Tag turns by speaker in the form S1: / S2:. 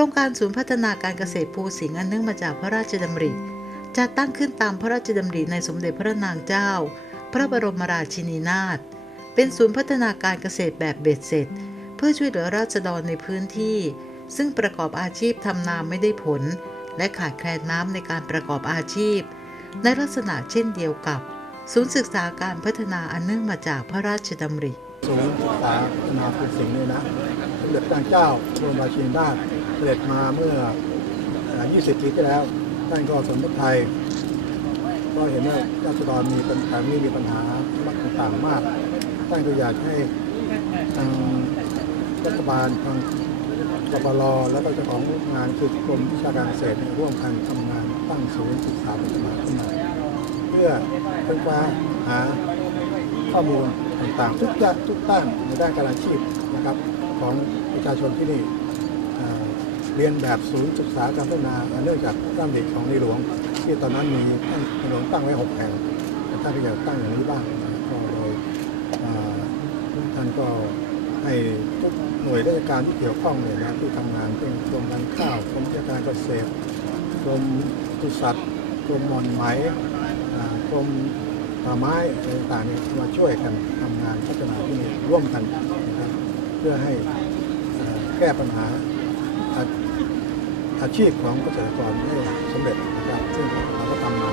S1: รงการศูนย์พัฒนาการเกษตรภูสิงห์อันเนื่องมาจากพระราชดำริจัดตั้งขึ้นตามพระราชดำริในสมเด็จพระนางเจ้า พระบรมราชินีนาถเป็นศูนย์พัฒนาการเกษตรแบบเบ็ดเสร็จ เพื่อช่วยเหลือราษฎรในพื้นที่ ซึ่งประกอบอาชีพทำนาไม่ได้ผล และขาดแคลนน้ำในการประกอบอาชีพ ในลักษณะเช่นเดียวกับ ศูนย์ศึกษาการพัฒนาอันเนื่องมาจากพระราชดำริ
S2: ศูนย์ศึกษาพัฒนาภูสิงห์เนี่ยนะสมเด็จพระนางเจ้าบรมราชินีนาถ เสด็จมาเมื่อ 20 ปีที่แล้ว ท่านก็สมทบไทย ก็เห็นว่าราษฎรมีปัญหามีมีปัญหามากต่างๆมาก ท่านก็อยากให้ทางรัฐบาลทางกปรแล้วก็เจ้าของงานคือกรมวิชาการเกษตรร่วมกันทำงานตั้งศูนย์ศึกษาพัฒนาขึ้นมาเพื่อค้นคว้าหาข้อมูลต่างๆ ทุกด้านทุกด้านในด้านการอาชีพนะครับของประชาชนที่นี่ เรียนแบบศูนย์ศึกษาการพัฒนาเนื่องจากร่ำเด็กของในหลวง ที่ตอนนั้นมีท่านในหลวงตั้งไว้หกแห่งท่านก็อยากตั้งอย่างนี้บ้างก็โดยท่านก็ให้ทุกหน่วยราชการที่เกี่ยวข้องเนี่ยนะที่ทำงานเช่นกรมการข้าวกรมวิชการเกษตรกรมปศุสัตว์กรมมอนไหมกรมป่าไม้ต่างๆเนี่ยมาช่วยกันทำงานพัฒนาที่นี่ร่วมกันนะครับเพื่อให้แก้ปัญหา อาชีพของเกษตรกรให้สำเร็จนะครับ ซึ่งเราก็ทำมา